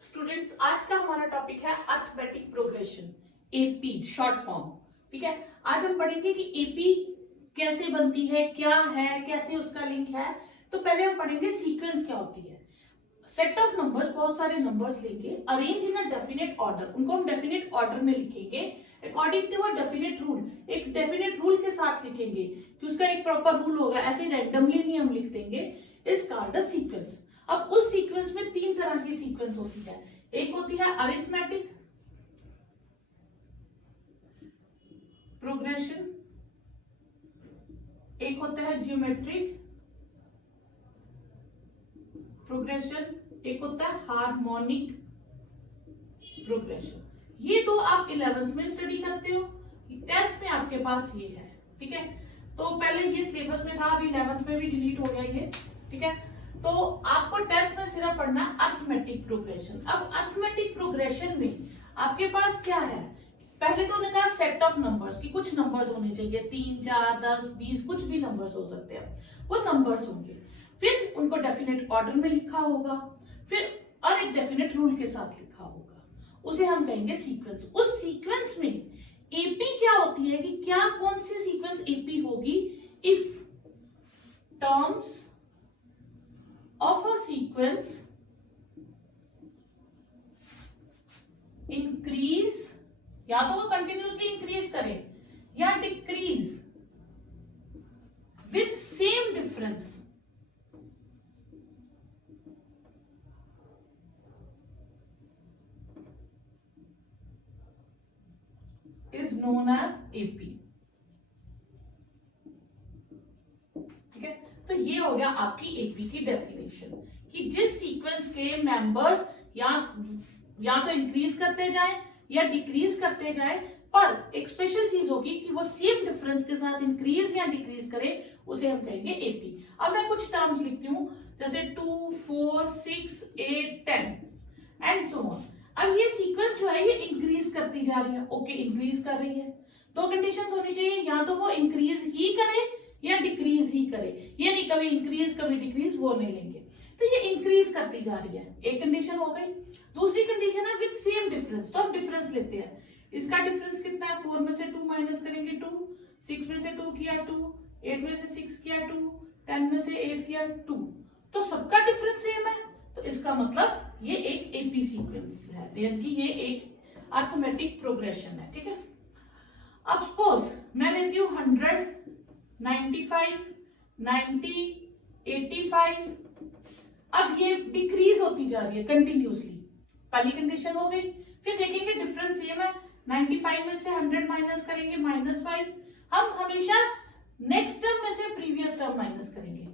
Students, आज का हमारा टॉपिक है arithmetic progression, AP short form. ठीक है, आज हम पढ़ेंगे कि एपी कैसे बनती है, क्या है, कैसे उसका लिंक है। तो पहले हम पढ़ेंगे सीक्वेंस क्या होती है। सेट ऑफ नंबर्स, बहुत सारे नंबर्स लेंगे, arrange in a definite order, उनको हम डेफिनेट ऑर्डर में लिखेंगे according to a definite rule, एक डेफिनेट रूल के साथ लिखेंगे कि उसका एक प्रॉपर रूल होगा, ऐसे रैंडमली नहीं हम लिख देंगे। Is called a sequence. अब उस सीक्वेंस में तीन तरह की सीक्वेंस होती है। एक होती है अरिथमेटिक प्रोग्रेशन, एक होता है ज्योमेट्रिक प्रोग्रेशन, एक होता है हार्मोनिक प्रोग्रेशन। ये तो आप 11th में स्टडी करते हो, 10th में आपके पास ये है। ठीक है, तो पहले ये सिलेबस में था, अभी 11th में भी डिलीट हो गया ये। ठीक है, तो आपको 10th में सिर्फ पढ़ना अरिथमेटिक प्रोग्रेशन। अब अरिथमेटिक प्रोग्रेशन में आपके पास क्या है, पहले तो उन्होंने कहा सेट ऑफ नंबर्स की कुछ नंबर्स होने चाहिए, 3, 4, 10, 20, कुछ भी नंबर्स हो सकते हैं, वो नंबर्स होंगे। फिर उनको डेफिनेट ऑर्डर में लिखा होगा, फिर और एक डेफिनेट रूल के साथ लिखा होगा, उसे हम कहेंगे सीक्वेंस। उस सीक्वेंस में एपी क्या होती है कि क्या कौन सी सीक्वेंस एपी होगी, if terms of a sequence increase, या तो वो कंटिन्यूसली इंक्रीज करे या decrease with same difference, is known as AP. तो ये हो गया आपकी एपी की डेफिनेशन कि जिस सीक्वेंस के मेंबर्स या तो इंक्रीज करते जाएं या डिक्रीज करते जाएं, पर एक स्पेशल चीज होगी कि वो सेम डिफरेंस के साथ इंक्रीज या डिक्रीज करे, उसे हम कहेंगे एपी। अब मैं कुछ टर्म्स लिखती हूँ, जैसे 2, 4, 6, 8, 10 एंड सो ऑन। अब ये सीक्वेंस जो है ये इंक्रीज करती जा रही है। ओके, इंक्रीज कर रही है, दो कंडीशंस होनी चाहिए, या तो वो इंक्रीज ही करे या डिक्रीज ही करे, ये नहीं कभी इंक्रीज कभी डिक्रीज, वो नहीं लेंगे। तो ये इंक्रीज करती जा रही है, एक कंडीशन हो गई। दूसरी कंडीशन है विद सेम डिफरेंस, तो हम डिफरेंस लेते हैं। इसका डिफरेंस कितना है, 4 में से 2 माइनस करेंगे 2, 6 में से 2 किया 2, 8 में से 6 किया 2, 10 में से 8 किया 2, तो सबका डिफरेंस सेम है। तो इसका मतलब ये एक एपी सीक्वेंस है, यानी कि ये एक अरिथमेटिक प्रोग्रेशन है। ठीक है, अब सपोज मैं लेती हूँ 100, 95, 90, 85। अब ये डिक्रीज होती जा रही है कंटिन्यूसली, पहली कंडीशन हो गई। फिर देखेंगे डिफरेंस सेम है, 95 में से 100 माइनस करेंगे -5। हम हमेशा नेक्स्ट टर्म में से प्रीवियस टर्म माइनस करेंगे,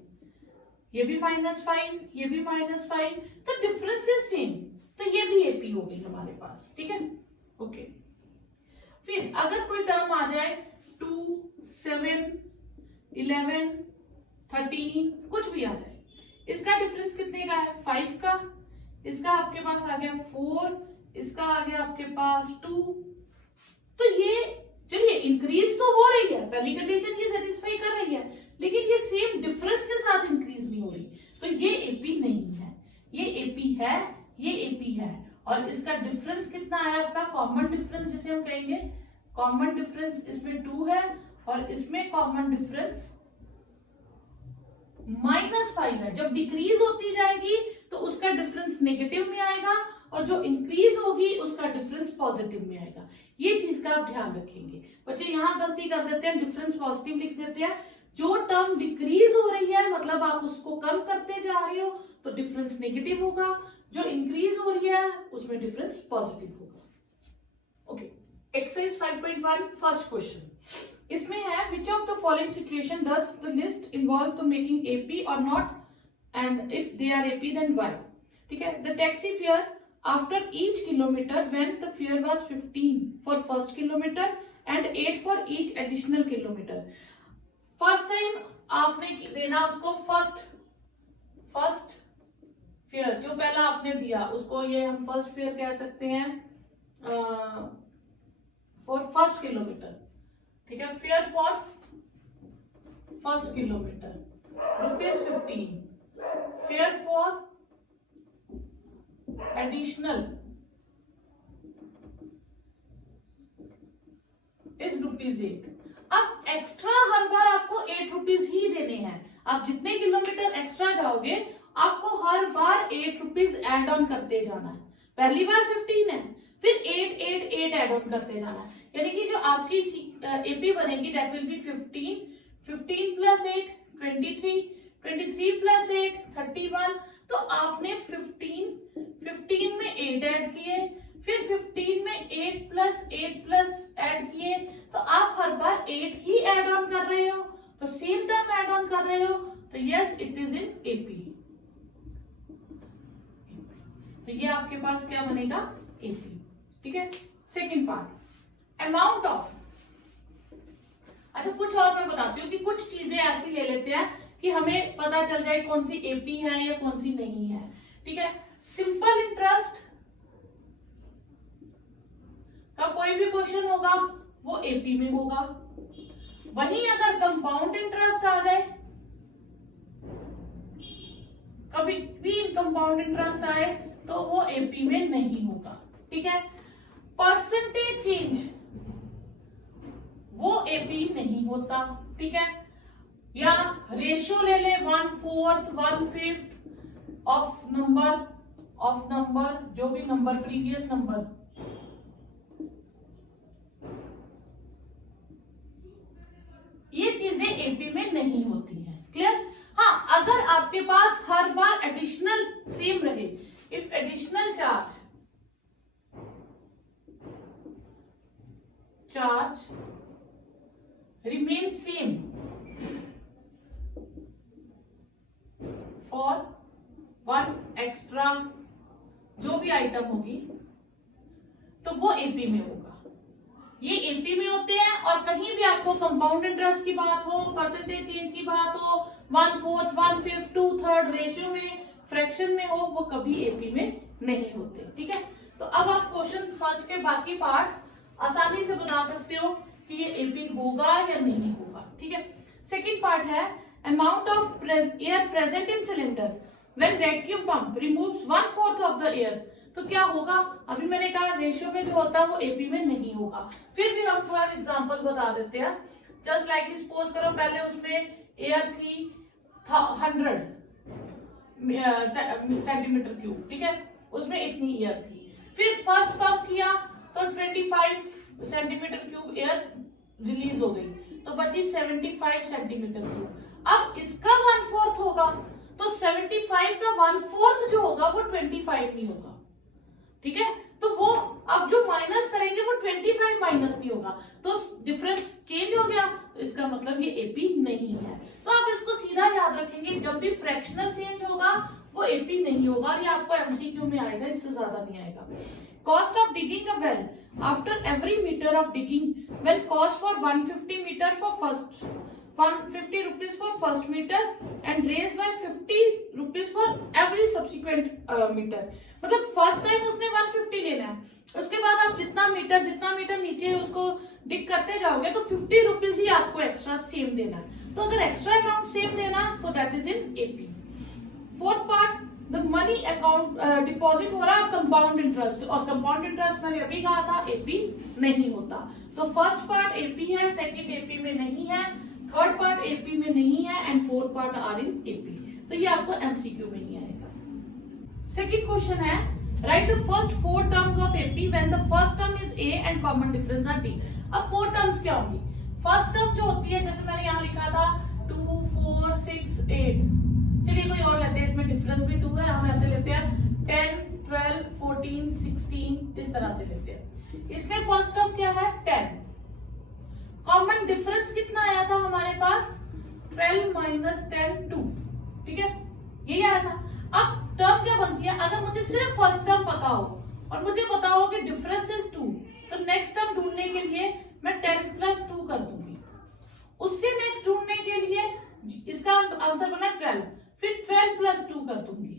ये भी -5, ये भी -5, तो डिफरेंस इज सेम, तो ये भी एपी हो गई हमारे पास। ठीक है, ओके। फिर अगर कोई टर्म आ जाए 2, 7, 11, 13, कुछ भी आ जाए, इसका डिफरेंस कितने का है, 5 का, इसका आपके पास आ गया 4, इसका आ गया आपके पास 2। तो ये चलिए इंक्रीज तो हो रही है, पहली कंडीशन ये सेटिस्फाई कर रही है, लेकिन ये सेम डिफरेंस के साथ इंक्रीज नहीं हो रही, तो ये एपी नहीं है। ये एपी है, ये एपी है, और इसका डिफरेंस कितना है आपका, कॉमन डिफरेंस जिसे हम कहेंगे, कॉमन डिफरेंस इसमें 2 है और इसमें कॉमन डिफरेंस -5 है। जब डिक्रीज होती जाएगी तो उसका डिफरेंस नेगेटिव में आएगा, और जो इंक्रीज होगी उसका डिफरेंस पॉजिटिव में आएगा। ये चीज का आप ध्यान रखेंगे। बच्चे यहाँ गलती कर देते हैं, डिफरेंस पॉजिटिव लिख देते हैं। जो टर्म डिक्रीज हो रही है मतलब आप उसको कम करते जा रहे हो, तो डिफरेंस नेगेटिव होगा, जो इंक्रीज हो रही है उसमें डिफरेंस पॉजिटिव होगा। ओके, एक्सरसाइज 5.1 फर्स्ट क्वेश्चन इसमें है, which of the following situation does the list involve to making AP और not, and if they are AP then why. ठीक है, the taxi fare after each kilometre when the fare was 15 for first kilometre and 8 for each additional kilometre. First time आपने देना उसको first fair, जो पहला आपने दिया उसको ये हम फर्स्ट फेयर कह सकते हैं, फॉर फर्स्ट किलोमीटर। ठीक है, fair for first kilometre ₹15, fair for additional is ₹8। अब एक्स्ट्रा हर बार आपको ₹8 ही देने हैं। आप जितने किलोमीटर एक्स्ट्रा जाओगे आपको हर बार ₹8 एड ऑन करते जाना है। पहली बार 15 है, फिर 8 8 8 एड ऑन करते जाना है। यानी कि जो आपकी एपी बनेगी that will be 15, 15 plus 8 23, 23 plus 8 31। तो आपने 15 में 8 ऐड किए, फिर 15 में 8 प्लस ऐड किए, तो आप हर बार 8 ही ऐड ऑन कर रहे हो, तो सेम टर्म ऐड ऑन कर रहे हो, तो yes it is in AP. तो ये आपके पास क्या बनेगा, एपी। ठीक है। Second part, amount of. अच्छा कुछ और मैं बताती हूँ कि कुछ चीजें ऐसी ले लेते हैं कि हमें पता चल जाए कौन सी एपी है या कौन सी नहीं है। ठीक है। सिंपल इंटरेस्ट का कोई भी क्वेश्चन होगा वो एपी में होगा। वहीं अगर कंपाउंड इंटरेस्ट आ जाए, कभी भी कंपाउंड इंटरेस्ट आए तो वो एपी में नहीं होगा। ठीक है। परसेंटेज चेंज वो एपी नहीं होता। ठीक है। या रेशियो ले ले 1/4 1/5 ऑफ नंबर जो भी नंबर प्रीवियस नंबर, ये चीजें एपी में नहीं होती हैं। क्लियर। हाँ अगर आपके पास हर बार एडिशनल सेम रहे, if additional charge remain same for one extra जो भी आइटम होगी तो वो एपी में होगा। ये एपी में होते हैं। और कहीं भी आपको कंपाउंड इंटरेस्ट की बात हो, परसेंटेज चेंज की बात हो, 1/4 1/5 2/3 रेशियो में, फ्रैक्शन में हो, वो कभी एपी में नहीं होते। ठीक है। तो अब आप क्वेश्चन फर्स्ट के बाकी पार्ट्स आसानी से बता सकते हो कि ये एपी होगा या नहीं होगा। ठीक है। सेकेंड पार्ट है amount of air present in cylinder when vacuum pump removes 1/4 of the air. तो क्या होगा, अभी मैंने कहा रेशियो में जो होता है वो एपी में नहीं होगा। फिर भी हम फॉर एग्जांपल बता देते हैं। जस्ट लाइक सपोज करो पहले उसमें एयर थी 100 सेंटीमीटर क्यूब। ठीक है। उसमें इतनी एयर थी। फिर फर्स्ट पंप किया तो 25 सेंटीमीटर क्यूब एयर रिलीज हो गई, तो बची 75 सेंटीमीटर क्यूब। अब इसका 1/4 होगा तो 75 का 1/4 जो होगा वो 25 नहीं होगा। ठीक है। तो वो अब जो माइनस करेंगे वो 25 माइनस नहीं होगा, तो डिफरेंस चेंज हो गया, तो इसका मतलब ये एपी नहीं है। तो आप इसको सीधा याद रखेंगे, जब भी फ्रैक्शनल चेंज होगा वो एपी नहीं होगा। ये आपको एमसीक्यू में आएगा, इससे ज्यादा नहीं आएगा। Cost of digging a well after every metre of digging well cost for 150 metre for first 150 rupees for first metre and raise by 50 rupees for every subsequent metre. मतलब फर्स्ट टाइम उसने 150 लेना है, उसके बाद आप जितना मीटर नीचे उसको डिग करते जाओगे तो 50 रुपीज ही आपको एक्स्ट्रा सेम देना है। तो अगर एक्स्ट्रा अमाउंट सेम देना तो that is in AP. Fourth part, the money account deposit हो रहा है कंपाउंड इंटरेस्ट, और कंपाउंड इंटरेस्ट मैंने अभी कहा था एपी नहीं होता। तो फर्स्ट पार्ट एपी है, सेकंड एपी में नहीं है, थर्ड पार्ट एपी में नहीं है and fourth part are in AP. तो ये आपको एमसीक्यू में नहीं आएगा। सेकंड क्वेश्चन है write the first 4 terms of AP when the first term is A and common difference R D. अब 4 टर्म्स क्या होंगी? फर्स्ट टर्म जो होती है, जैसे मैंने यहाँ लिखा था 2 4 6 8, चलिए कोई और लेते हैं, इसमें डिफरेंस भी 2 है, हम ऐसे लेते हैं 10 12 14 16 इस तरह से लेते हैं। इसमें फर्स्ट टर्म क्या है 10, कॉमन डिफरेंस कितना आया था हमारे पास 12 माइनस 10 2। ठीक है, यही आया था। अब टर्म क्या बनती है, अगर मुझे सिर्फ फर्स्ट टर्म पता हो और मुझे पता हो कि डिफरेंस इज 2, तो नेक्स्ट टर्म ढूंढने के लिए मैं 10 प्लस 2 कर दूंगी। उससे नेक्स्ट ढूंढने के लिए इसका आंसर बना 12, फिर 12 प्लस 2 कर दूंगी।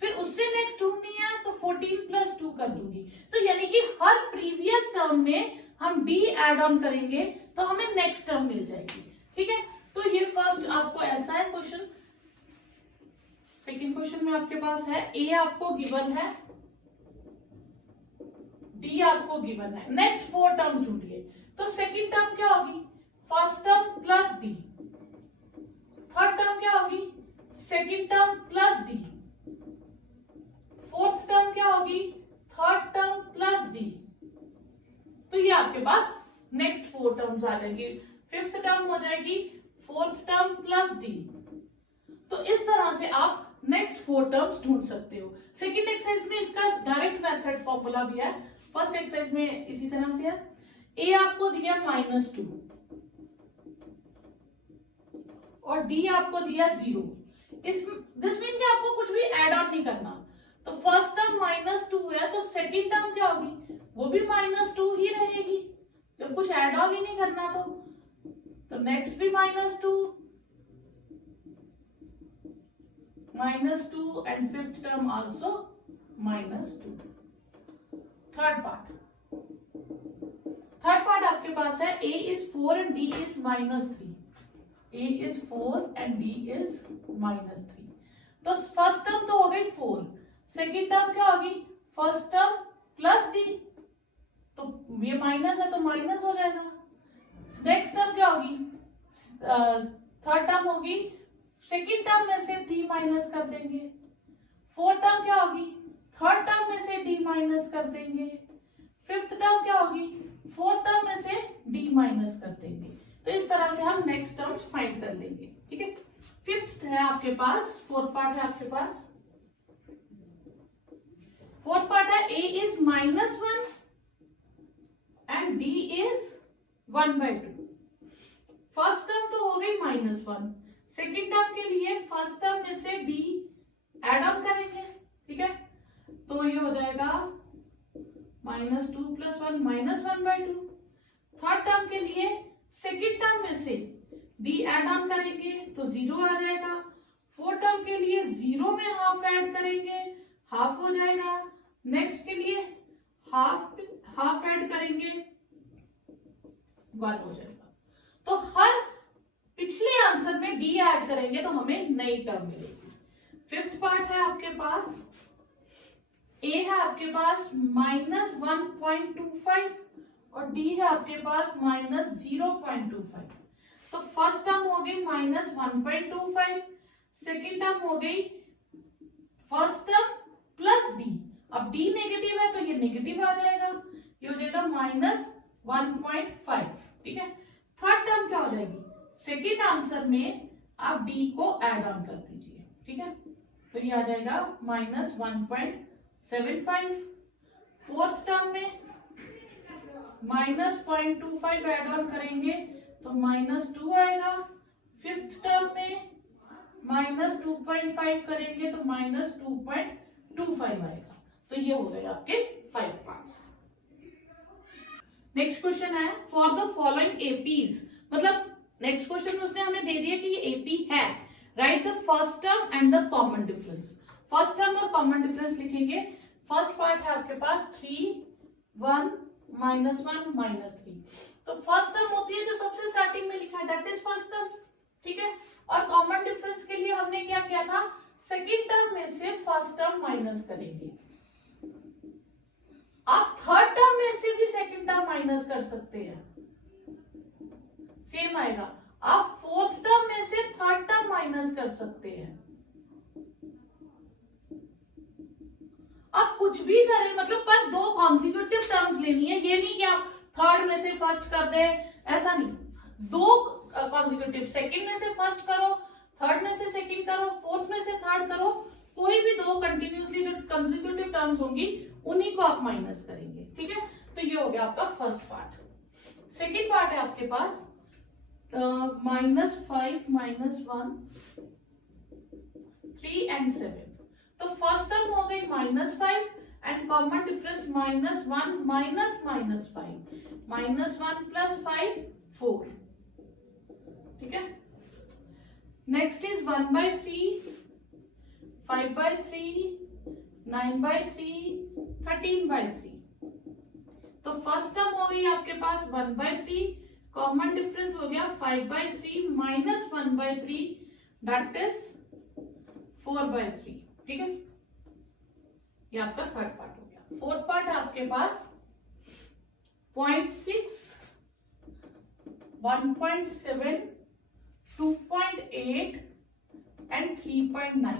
फिर उससे नेक्स्ट ढूंढनी है तो 14 प्लस 2 कर दूंगी। तो यानी कि हर प्रीवियस टर्म में हम डी एड ऑन करेंगे तो हमें नेक्स्ट टर्म मिल जाएगी। ठीक है, तो ये फर्स्ट आपको ऐसा है क्वेश्चन। सेकंड क्वेश्चन में आपके पास है ए आपको गिवन है, डी आपको गिवन है, नेक्स्ट 4 टर्म्स ढूंढिए। तो सेकंड टर्म क्या होगी, first term plus D, third term क्या होगी, second term plus D, fourth term क्या होगी, थर्ड टर्म प्लस डी। तो ये आपके पास नेक्स्ट 4 टर्म्स आ जाएंगे। फिफ्थ टर्म हो जाएगी फोर्थ टर्म प्लस डी। तो इस तरह से आप नेक्स्ट 4 टर्म्स ढूंढ सकते हो। सेकंड एक्सरसाइज में इसका डायरेक्ट मेथड फॉर्मूला भी है, फर्स्ट एक्सरसाइज में इसी तरह से है। ए आपको दिया -2 और डी आपको दिया 0। दिस मीन कि आपको कुछ भी ऐड ऑन नहीं करना। तो फर्स्ट टर्म -2 है तो सेकंड टर्म क्या होगी, वो भी -2 ही रहेगी, जब कुछ ऐड ऑन ही नहीं करना। तो नेक्स्ट भी -2 and fifth term also -2। Third part आपके पास है a is 4 and d is -3। a is 4 and d is -3। तो फर्स्ट टर्म तो हो गई 4, सेकेंड टर्म क्या होगी, फर्स्ट टर्म प्लस डी, तो ये माइनस है तो माइनस हो जाएगा। नेक्स्ट टर्म क्या होगी, थर्ड टर्म होगी, सेकेंड टर्म में से डी माइनस कर देंगे। फोर्थ टर्म क्या होगी, थर्ड टर्म में से डी माइनस कर देंगे। फिफ्थ टर्म क्या होगी, फोर्थ टर्म में से डी माइनस कर देंगे। तो इस तरह से हम नेक्स्ट टर्म्स फाइंड कर लेंगे। ठीक है, फिफ्थ है आपके पास, फोर्थ पार्ट है आपके पास। फोर्थ पार्ट है a is -1 and d is 1/2। First term तो हो गई -1, सेकेंड टर्म के लिए फर्स्ट टर्म में से d एड ऑन करेंगे। ठीक है, तो ये हो जाएगा -2 + 1 -1/2। थर्ड टर्म के लिए सेकेंड टर्म में से d एड ऑन करेंगे तो 0 आ जाएगा। फोर्थ टर्म के लिए 0 में हाफ ऐड करेंगे, हाफ हो जाएगा। नेक्स्ट के लिए हाफ ऐड करेंगे, 1 हो जाएगा। तो हर पिछले आंसर में d ऐड करेंगे तो हमें नई टर्म मिलेगी। फिफ्थ पार्ट है आपके पास, a है आपके पास -1.25 और d है आपके पास -0.25। तो फर्स्ट टर्म हो गई -1.25, सेकेंड टर्म हो गई फर्स्ट टर्म प्लस d। अब d नेगेटिव है तो ये नेगेटिव आ जाएगा, ये हो जाएगा -1.5। ठीक है, थर्ड टर्म क्या हो जाएगी, सेकेंड आंसर में आप d को ऐड ऑन कर दीजिए। ठीक है, तो ये आ जाएगा -1.75। फोर्थ टर्म में -0.25 ऐड ऑन करेंगे तो -2 आएगा। फिफ्थ टर्म में -2.5 करेंगे तो -2.25 आएगा। तो ये हो गए आपके 5 पार्ट्स। नेक्स्ट क्वेश्चन है फॉर द फॉलोइंग एपीज, मतलब नेक्स्ट क्वेश्चन में उसने हमें दे दिया कि ये एपी है, write the first term and the common difference. First term और कॉमन डिफरेंस लिखेंगे। फर्स्ट पार्ट है आपके पास 3 1 -1 -3। तो फर्स्ट टर्म होती है जो सबसे स्टार्टिंग में लिखा है, दैट इज फर्स्ट टर्म। ठीक है, और कॉमन डिफरेंस के लिए हमने क्या किया था, सेकेंड टर्म में से फर्स्ट टर्म माइनस करेंगे। आप थर्ड टर्म में से भी सेकेंड टर्म माइनस कर सकते हैं, सेम आएगा। आप फोर्थ टर्म में से थर्ड टर्म माइनस कर सकते हैं। आप कुछ भी करें, मतलब पर 2 कॉन्सिक्यूटिव टर्म्स लेनी है, ये नहीं कि आप थर्ड में से फर्स्ट कर दें, ऐसा नहीं। 2 कॉन्सिक्यूटिव, सेकंड में से फर्स्ट करो, थर्ड में से सेकंड करो, फोर्थ में से थर्ड करो, कोई भी 2 कंटिन्यूसली जो कॉन्सिक्यूटिव टर्म्स होंगी उन्हीं को आप माइनस करेंगे। ठीक है, तो ये हो गया आपका फर्स्ट पार्ट। सेकेंड पार्ट है आपके पास -5 -1 3 एंड 7। तो फर्स्ट टर्म हो गई -5 एंड कॉमन डिफरेंस -1 -5 -1 + 5 4। ठीक है, नेक्स्ट इज 1/3 5/3 9/3 13/3। तो फर्स्ट टर्म हो गई आपके पास 1/3, कॉमन डिफरेंस हो गया 5/3 -1/3 दैट इज 4/3, ठीक है, ये आपका थर्ड पार्ट हो गया। फोर्थ पार्ट है आपके पास 0.6, 1.7, 2.8 एंड 3.9।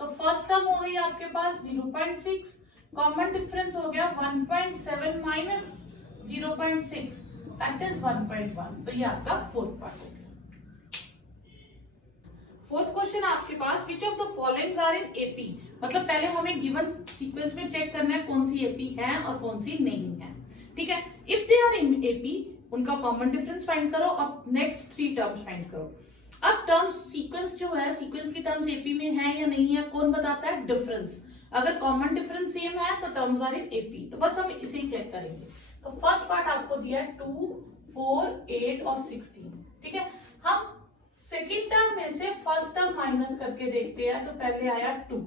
तो फर्स्ट टर्म हो गई आपके पास 0.6, कॉमन डिफरेंस हो गया 1.7 माइनस 0.6 दैट इज 1.1। तो ये आपका फोर्थ पार्ट हो गया। फोर्थ क्वेश्चन आपके पास which of the followings are in AP, मतलब पहले हमें गिवन सीक्वेंस में चेक करना है कौन सी एपी है और कौन सी नहीं है, ठीक है। If they are in AP उनका कॉमन डिफरेंस फाइंड करो और नेक्स्ट 3 टर्म्स फाइंड करो। अब टर्म्स सीक्वेंस जो है, सीक्वेंस की टर्म्स एपी में है या नहीं है कौन बताता है, डिफरेंस। अगर कॉमन डिफरेंस सेम है तो टर्म्स आर इन एपी, तो बस हम इसे ही चेक करेंगे। तो फर्स्ट पार्ट आपको दिया है 2, 4, 8 और 16, ठीक है। हम सेकेंड टर्म में से फर्स्ट टर्म माइनस करके देखते हैं, तो पहले आया 2,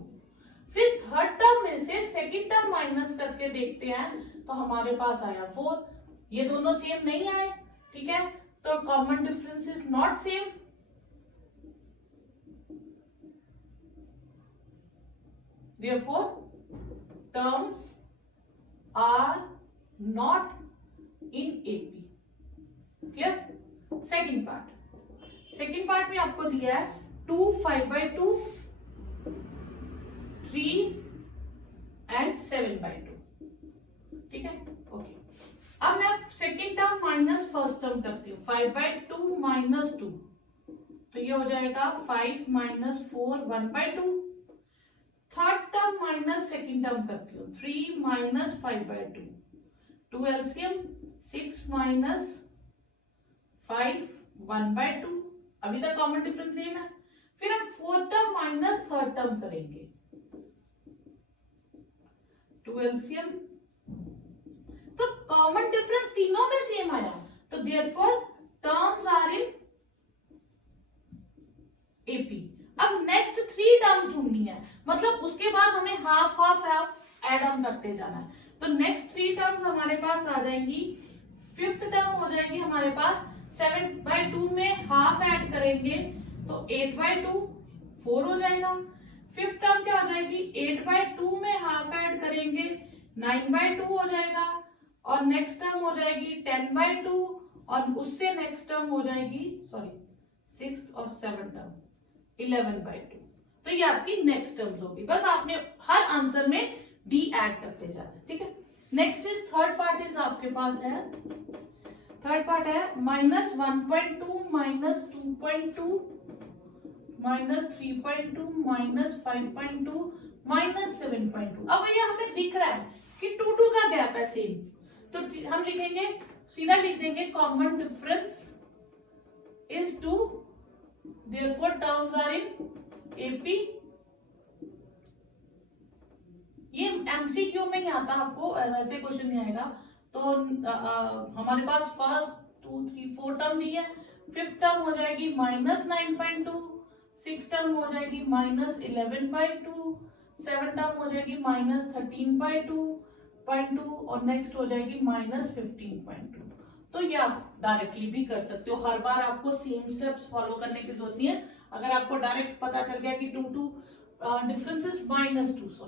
फिर थर्ड टर्म में से सेकेंड टर्म माइनस करके देखते हैं तो हमारे पास आया 4। ये दोनों सेम नहीं आए, ठीक है, तो common difference is not same. Therefore, terms are not in AP. Clear? Second part. Second part में आपको दिया है 2, 5/2, 3 and 7/2, ठीक है, ओके। अब मैं second term minus first term करती हूँ, 5/2 माइनस 2, तो ये हो जाएगा 5 minus 4, 1/2। Third term minus second term करती हूँ, 3 माइनस 5/2, 2 एलसीएम 6 माइनस 5, 1/2। अभी तक कॉमन डिफरेंस सेम है। फिर हम fourth term minus third term करेंगे, 2 एलसीएम, तो कॉमन डिफरेंस तीनों में सेम आया, तो therefore terms are in AP. अब नेक्स्ट 3 टर्म्स ढूंढनी है, मतलब उसके बाद हमें half half half add on करते जाना है। तो नेक्स्ट 3 टर्म्स हमारे पास आ जाएंगी। फिफ्थ टर्म हो जाएगी हमारे पास 7/2 में हाफ ऐड करेंगे तो 8/2 4 हो जाएगा। फिफ्थ टर्म क्या हो जाएगी, 8/2 में हाफ ऐड करेंगे 9/2 हो जाएगा। और नेक्स्ट टर्म हो जाएगी 10/2 और उससे नेक्स्ट टर्म हो जाएगी 6 और 7 टर्म 11/2। तो ये आपकी नेक्स्ट टर्म्स होगी। बस आपने हर आंसर में डी ऐड करते जाना है, ठीक है। Next is third part is आपके पास है, थर्ड पार्ट है -1.2 -2.2 -3.2 -5.2 -7.2। अब ये हमें दिख रहा है कि 2 का गैप है सेम, तो हम लिखेंगे, सीधा लिख देंगे common difference is 2, therefore terms are in AP। ये MCQ में ही आता है, आपको वैसे क्वेश्चन नहीं आएगा। तो हमारे पास फर्स्ट 2, 3, 4 टर्म दी है। फिफ्थ टर्म हो जाएगी -9.2, सिक्स टर्म हो जाएगी -11/2, 7 टर्म हो जाएगी -13/2 और नेक्स्ट हो जाएगी -15/2। तो ये आप डायरेक्टली भी कर सकते हो, हर बार आपको सेम स्टेप्स फॉलो करने की जरूरत नहीं है। अगर आपको डायरेक्ट पता चल गया कि 2 डिफरेंस इज -2,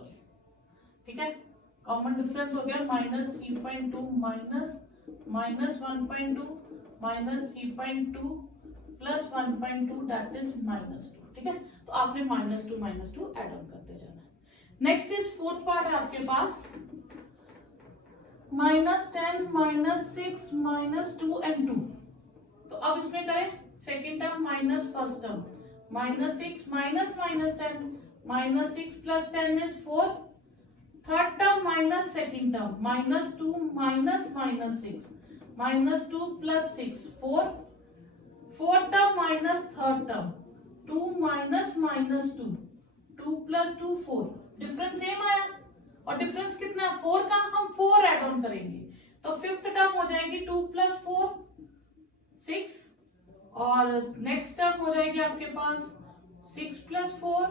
ठीक है, कॉमन डिफरेंस हो गया -3.2 -1.2 -3.2 प्लस 1.2 दैट इज -2, ठीक है। तो आपने -2 ऐड ऑन करते जाना है। नेक्स्ट इज फोर्थ पार्ट है आपके पास -10 -6 -2 एंड 2। तो अब इसमें करें second term minus first term, -6 -10 -6 plus 10 is 4। Third term minus second term -2 -6 -2 plus 6 4। Fourth term minus third term 2 -2 2 plus 2 4। Difference same आया और डिफरेंस कितना है 4 का, हम 4 एड ऑन करेंगे तो फिफ्थ टर्म हो जाएगी 2 + 4 6 और नेक्स्ट टर्म हो जाएगी आपके पास 6 + 4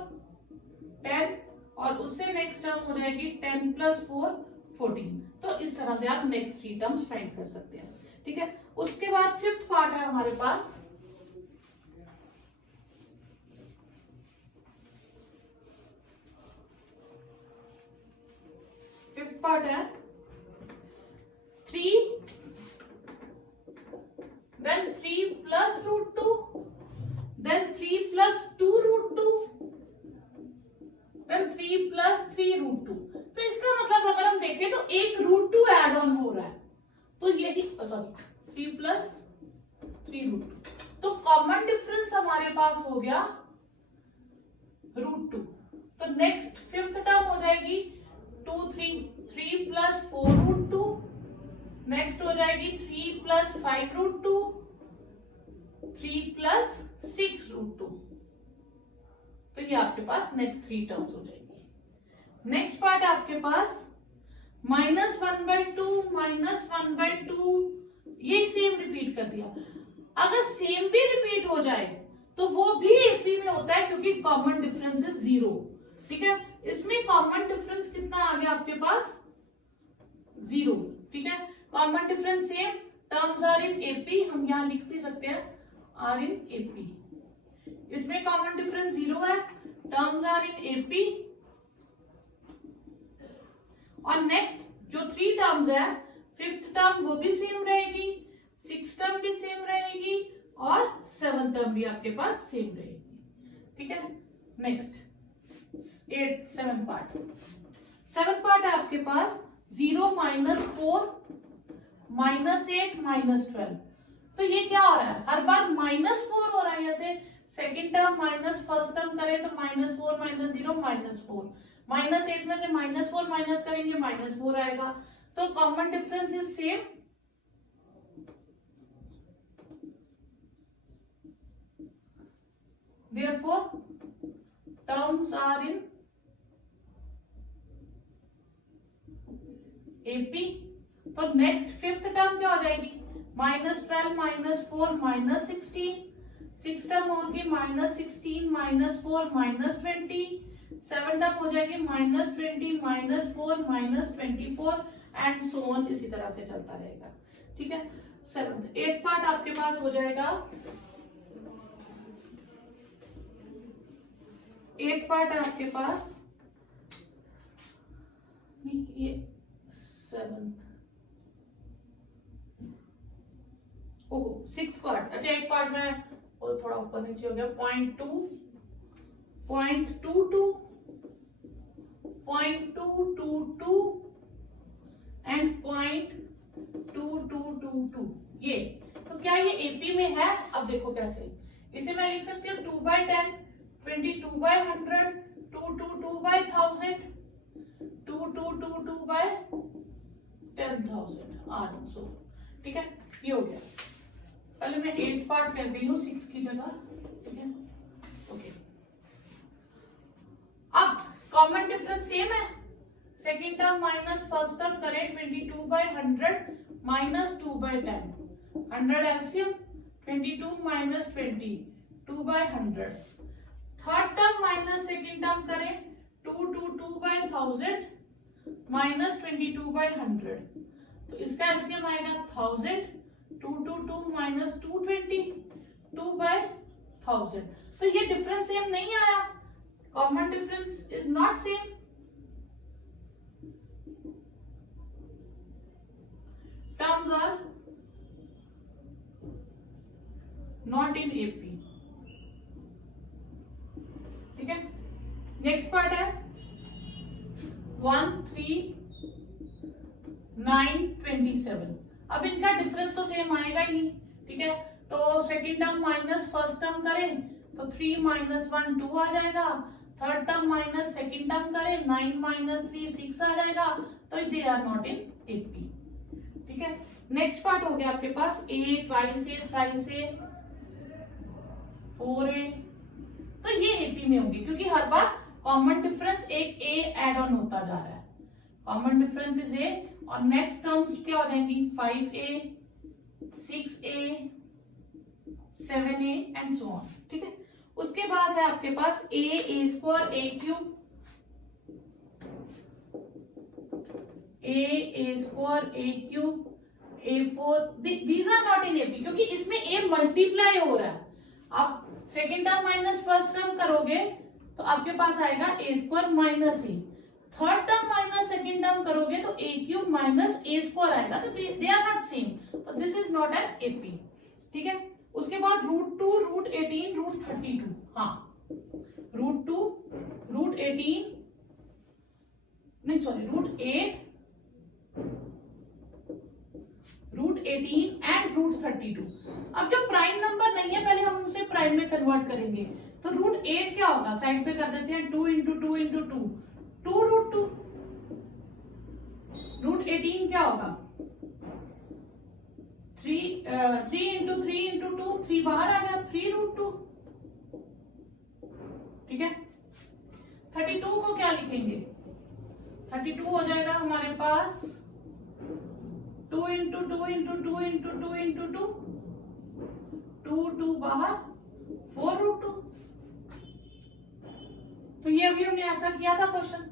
10 और उससे नेक्स्ट टर्म हो जाएगी 10 + 4 14। तो इस तरह से आप नेक्स्ट 3 टर्म्स फाइंड कर सकते हैं, ठीक है। उसके बाद फिफ्थ पार्ट है हमारे पास फिफ्थ पार्ट है 3, then 3 plus root 2, then 3 plus 2 root 2, then 3 plus 3 root 2। तो इसका मतलब अगर हम देखें तो एक रूट 2 एड ऑन हो रहा है, तो यही सॉरी 3 plus 3 root 2, तो कॉमन डिफरेंस हमारे पास हो गया रूट 2। तो नेक्स्ट फिफ्थ टर्म हो जाएगी 2 3 plus 4 root 2, नेक्स्ट हो जाएगी 3 plus 5 root 2, 3 plus 6 root 2। तो ये आपके पास नेक्स्ट 3 टर्म्स हो जाएगी। नेक्स्ट पार्ट आपके पास -1/2 -1/2, ये सेम रिपीट कर दिया। अगर सेम भी रिपीट हो जाए तो वो भी एपी में होता है, क्योंकि कॉमन डिफरेंस इज 0। ठीक है, इसमें कॉमन डिफरेंस कितना आ गया आपके पास 0। ठीक है, common difference same, terms are in AP, हम यहां लिख भी सकते हैं आर इन एपी। इसमें कॉमन डिफरेंस 0 है, टर्म्स आर इन एपी। और नेक्स्ट जो 3 टर्म्स है, फिफ्थ टर्म वो भी सेम रहेगी, सिक्स टर्म भी सेम रहेगी और 7th टर्म भी आपके पास सेम रहेगी। ठीक है, next 7th part. 7th part है आपके पास 0 -4 -8 -12। तो ये क्या हो रहा है, हर बार -4 हो रहा है। जैसे second term minus first term करें तो -4 -0 -4, -8 में से -4 माइनस करेंगे -4 आएगा। तो common difference is same, therefore terms are in AP। तो नेक्स्ट फिफ्थ टर्म क्या हो जाएगी, -12 -4 -16, सिक्स टर्म होगी -16 -4 -20, 7 टर्म हो जाएगी -20 -4 -24 एंड सो ऑन, इसी तरह से चलता रहेगा। ठीक है, 7th 8th पार्ट आपके पास हो जाएगा 8th पार्ट है आपके पास, ये 7th, ओह 6th पार्ट। अच्छा, एक पार्ट में और थोड़ा ऊपर नीचे हो गया, 0.2 0.22 0.222 एंड 0.2222। ये तो क्या ये एपी में है? अब देखो कैसे, इसे मैं लिख सकती हूँ 2/10, 22/100, 222/1000, 2222/10,000 आंसर। ठीक है, ये हो गया। पहले मैं 8 पार्ट कर रही हूँ 6 की जगह। ठीक है, ओके। अब कॉमन डिफरेंस सेम है, second term minus first term करें 22/100 -2/10, 100 LCM 22 - 20 2/100। Third term minus second term करें 222/1000 -22/100, तो इसका एलसीएम आएगा 1000, 222 - 220 2/1000। तो ये डिफरेंस सेम नहीं आया, common difference is not same. Terms are not in AP. ठीक है, नेक्स्ट पार्ट है 1 3 9 27। अब इनका डिफरेंस तो सेम आएगा ही नहीं। ठीक है, तो second term minus first term करें तो 3 - 1 2 आ जाएगा, third term minus second term करें 9 - 3 6 आ जाएगा। तो they are not in AP. ठीक है, नेक्स्ट पार्ट हो गया आपके पास 8 2 से 3 से 4a। तो ये एपी में होंगी, क्योंकि हर बार कॉमन डिफरेंस एक ए एड ऑन होता जा रहा है। कॉमन डिफरेंस इज ए, और नेक्स्ट टर्म्स क्या हो जाएंगी 5a 6a 7a and so on. ठीक है, उसके बाद है आपके पास a square a cube, a square a cube a4, these are not in AP, क्योंकि इसमें a मल्टीप्लाई हो रहा है। आप second term minus first term करोगे तो आपके पास आएगा a square - a, third term minus second term करोगे तो ए क्यूब माइनस ए स्क्वायर आएगा, तो दे आर नॉट सेम, तो this is not an AP. ठीक है, उसके बाद √2, √18, √32, हाँ √2, √18 नहीं सॉरी √8, √18 एंड √32। अब जो प्राइम नंबर नहीं है पहले हम उसे प्राइम में कन्वर्ट करेंगे, तो √8 क्या होगा, साइड पे कर देते हैं 2 इंटू 2 इंटू 2, 2√2। √18 क्या होगा 3 इंटू 3 इंटू 2, 3 बाहर आ गया, 3√2। ठीक है, 32 को क्या लिखेंगे, 32 हो जाएगा हमारे पास 2 इंटू 2 इंटू 2 इंटू 2 इंटू 2, 2 बाहर, 4√2। तो ये अभी हमने ऐसा किया था क्वेश्चन,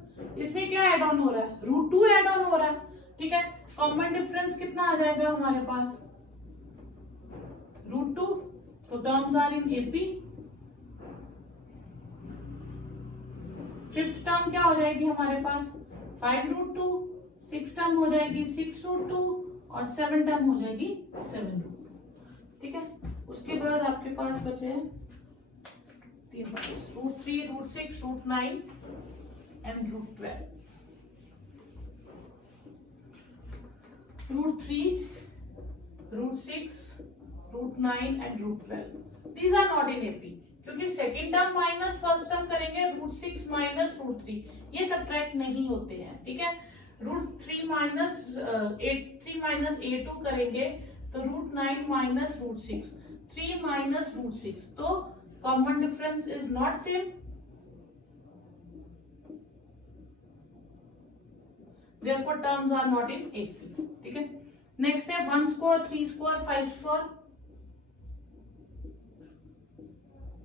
इसमें क्या एड ऑन हो रहा है, √2 एड ऑन हो रहा है। ठीक है, कॉमन डिफरेंस कितना आ जाएगा हमारे पास, √2, तो terms are in AP. Fifth term क्या हो जाएगी हमारे पास 5√2, सिक्स टर्म हो जाएगी 6√2 और 7 टर्म हो जाएगी 7√2। ठीक है, उसके बाद आपके पास बचे तीन √3, √6, √9 and √12। √3, √6, √9 and √12 these are not in AP, क्योंकि second term minus first term करेंगे, √6 माइनस √3 ये सब्ट्रैक्ट नहीं होते हैं। ठीक है, √3 माइनस A2 करेंगे तो √9 माइनस √6, 3 माइनस √6, तो common difference is not same, therefore terms are not in AP। ठीक है, नेक्स्ट है 1 square, 3 square, 5 square,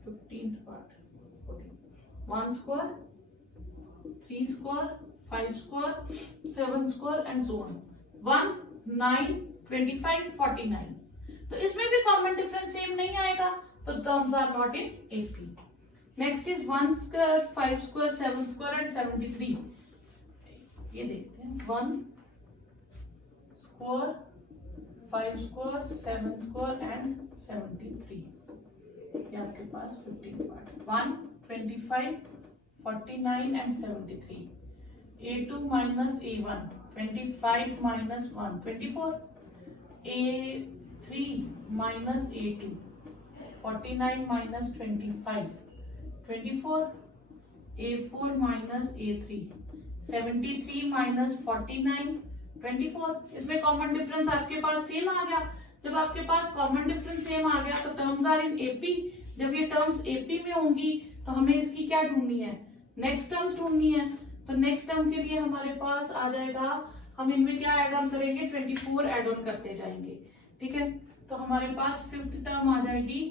15th part 1 square, 3 square, 5 square, 7 square and so on, 1, 9, 25, 49। तो इसमें भी कॉमन डिफरेंस सेम नहीं आएगा, तो terms are not in AP. Next is 1 square, 5 square, 7 square and 73। ये देखते हैं 1 स्क्वायर, 5 स्क्वायर, 7 स्क्वायर एंड 73। ये आपके पास 15 part 1, 25, 49 and 73। A2 minus A1, 25 minus 1, 24। A3 minus A2, 49 minus 25, 24। A4 minus A3, 73 minus 49, 24। इसमें common difference आपके पास same आ गया। जब आपके पास कॉमन डिफरेंस सेम आ गया तो टर्म्स आर इन एपी। जब ये टर्म्स एपी में होंगी तो हमें इसकी क्या ढूंढनी है, नेक्स्ट टर्म्स ढूंढनी है। तो नेक्स्ट टर्म के लिए हमारे पास आ जाएगा, हम इनमें क्या एड ऑन करेंगे, 24 एड ऑन करते जाएंगे। ठीक है, तो हमारे पास फिफ्थ टर्म आ जाएगी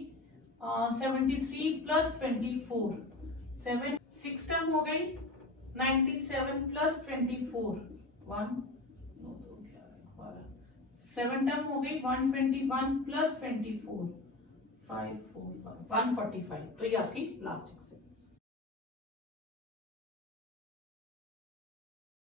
73 प्लस 24, 7। सिक्स टर्म हो गई 97 प्लस 24, 1, 7 टर्म हो गई 121 प्लस 24, 5, 4, 145। तो ये आपकी लास्ट एक्सरसाइज।